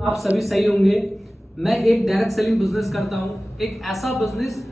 आप सभी सही होंगे। मैं एक डायरेक्ट सेलिंग बिजनेस करता हूं, एक ऐसा बिजनेस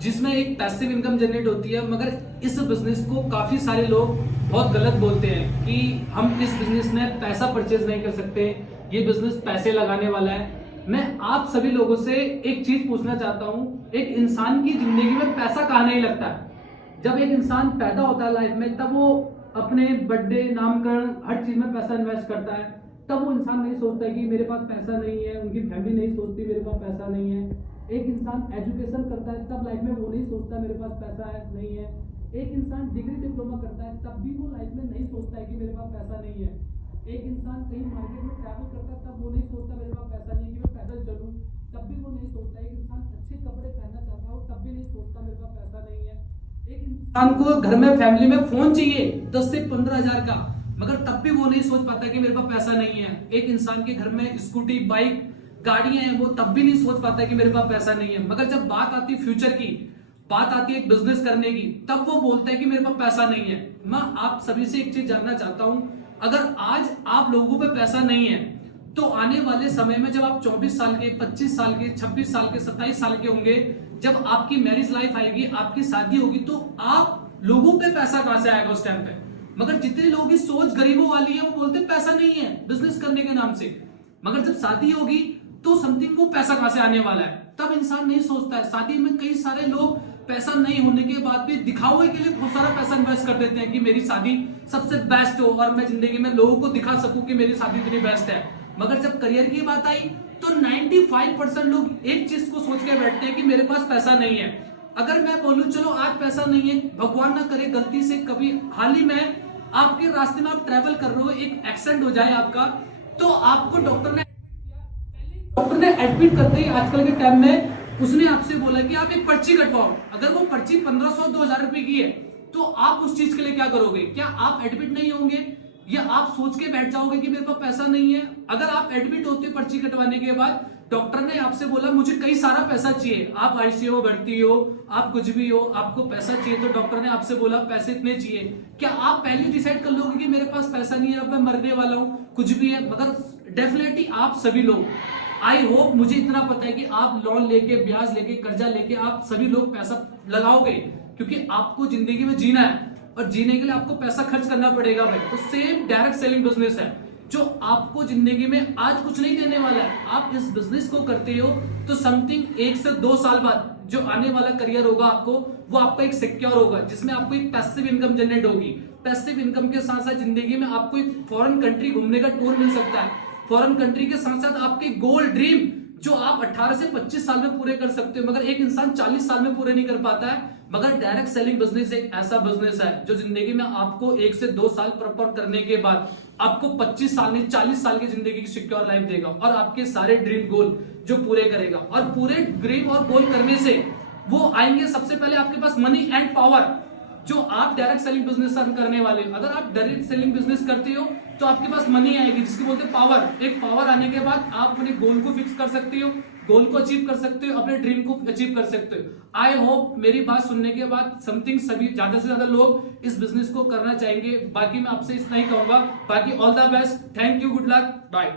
जिसमें एक पैसिव इनकम जनरेट होती है। मगर इस बिजनेस को काफी सारे लोग बहुत गलत बोलते हैं कि हम इस बिजनेस में पैसा परचेज नहीं कर सकते, ये बिजनेस पैसे लगाने वाला है। मैं आप सभी लोगों से एक चीज पूछना चाहता हूं, एक इंसान की जिंदगी में पैसा कहाँ नहीं लगता है। जब एक इंसान पैदा होता है लाइफ में, तब वो अपने बर्थडे, नामकरण, हर चीज में पैसा इन्वेस्ट करता है। तब वो इंसान नहीं सोचता है कि मेरे पास पैसा नहीं है, उनकी फैमिली नहीं सोचती मेरे पास पैसा नहीं है। एक इंसान एजुकेशन करता है, तब लाइफ में वो नहीं सोचता मेरे पास पैसा है नहीं है। एक इंसान डिग्री डिप्लोमा करता है, तब भी वो लाइफ में नहीं सोचता है कि मेरे पास पैसा नहीं है। एक इंसान कहीं मार्केट में ट्रैवल करता है, तब वो नहीं सोचता मेरे पास पैसा नहीं है कि मैं पैदल चलूं, तब भी वो नहीं सोचता। एक इंसान अच्छे कपड़े पहनना चाहता है, वो तब भी नहीं सोचता मेरे पास पैसा नहीं है। एक इंसान को घर में, फैमिली में फोन चाहिए 10 से 15 हजार का, मगर तब भी वो नहीं सोच पाता कि मेरे पास पैसा नहीं है। एक इंसान के घर में स्कूटी, बाइक, गाड़ियां हैं, वो तब भी नहीं सोच पाता कि मेरे पास पैसा नहीं है। मगर जब बात आती है फ्यूचर की, बात आती है एक बिजनेस करने की, तब वो बोलता है कि मेरे पास पैसा नहीं है। मैं आप सभी से एक चीज जानना चाहता हूं, अगर आज आप लोगों पे पैसा नहीं है, तो आने वाले समय में जब आप 24 साल के, 25 साल के, 26 साल के, 27 साल के होंगे, जब आपकी मैरिज लाइफ आएगी, आपकी शादी होगी, तो आप लोगों पे पैसा कहां से आएगा उस टाइम पे। मगर जितने लोगों की सोच गरीबों वाली है, वो बोलते पैसा नहीं है बिजनेस करने के नाम से। मगर जब शादी होगी तो समथिंग वो पैसा कहां से आने वाला है, तब इंसान नहीं सोचता है। शादी में कई सारे लोग पैसा नहीं होने के बाद भी दिखावे के लिए बहुत सारा पैसा इन्वेस्ट कर देते हैं कि मेरी शादी सबसे बेस्ट हो और मैं जिंदगी में लोगों को दिखा सकूं कि मेरी शादी इतनी बेस्ट है। मगर जब करियर की बात आई, तो 95% लोग एक चीज को सोच के बैठते हैं कि मेरे पास पैसा नहीं है। अगर मैं बोलूं चलो आज पैसा नहीं है, भगवान ना करे गलती से कभी हाल ही में आपके रास्ते में आप ट्रेवल कर रहे हो, एक एक्सीडेंट हो जाए आपका, तो आपको डॉक्टर ने एडमिट करते ही आजकल के टाइम में उसने आपसे बोला कि आप एक पर्ची कटवाओ। अगर वो पर्ची 1500-2000 रुपए की है, तो आप उस चीज के लिए क्या करोगे? क्या आप एडमिट नहीं होंगे, या आप सोच के बैठ जाओगे कि मेरे पास पैसा नहीं है? अगर आप एडमिट होते पर्ची कटवाने के बाद, डॉक्टर ने आपसे बोला मुझे कई सारा पैसा चाहिए, आप आईसीयू में भर्ती हो, आप कुछ भी हो, आपको पैसा चाहिए, तो डॉक्टर ने आपसे बोला पैसे इतने चाहिए, क्या आप पहले डिसाइड कर लोगे कि मेरे पास पैसा नहीं है, अब मैं मरने वाला हूं, कुछ भी है? मगर डेफिनेटली आप सभी लोग, आई होप, मुझे इतना पता है कि आप लोन लेके, ब्याज लेके, कर्जा लेके आप सभी लोग पैसा लगाओगे, क्योंकि आपको जिंदगी में जीना है और जीने के लिए आपको पैसा खर्च करना पड़ेगा भाई। तो सेम डायरेक्ट सेलिंग बिजनेस है जो आपको जिंदगी में आज कुछ नहीं देने वाला है। आप इस बिजनेस को करते हो तो समथिंग 1 से 2 साल बाद जो आने वाला करियर होगा आपको, वो आपका एक सिक्योर होगा, जिसमें आपको एक पैसिव इनकम जनरेट होगी। पैसिव इनकम के साथ साथ जिंदगी में आपको एक फॉरेन कंट्री घूमने का टूर मिल सकता है। फॉरेन कंट्री के साथ साथ आपके गोल, ड्रीम जो आप 18 से 25 साल में पूरे कर सकते हो, मगर एक इंसान 40 साल में पूरे नहीं कर पाता है। मगर डायरेक्ट सेलिंग बिजनेस एक ऐसा बिजनेस है जो जिंदगी में आपको 1 से 2 साल प्रॉपर करने के बाद आपको 25 साल नहीं 40 साल की जिंदगी की सिक्योर लाइफ देगा और आपके सारे ड्रीम गोल जो पूरे करेगा। और पूरे ड्रीम और गोल करने से वो आएंगे सबसे पहले आपके पास मनी एंड पावर, जो आप डायरेक्ट सेलिंग बिजनेस करने वाले हो। अगर आप डायरेक्ट सेलिंग बिजनेस करते हो तो आपके पास मनी आएगी, जिसको बोलते हैं पावर। एक पावर आने के बाद आप अपने गोल को फिक्स कर सकते हो, गोल को अचीव कर सकते हो, अपने ड्रीम को अचीव कर सकते हो। आई होप मेरी बात सुनने के बाद समथिंग सभी ज्यादा से ज्यादा लोग इस बिजनेस को करना चाहेंगे। बाकी मैं आपसे इतना ही कहूंगा, बाकी all the best, thank you, good luck, bye.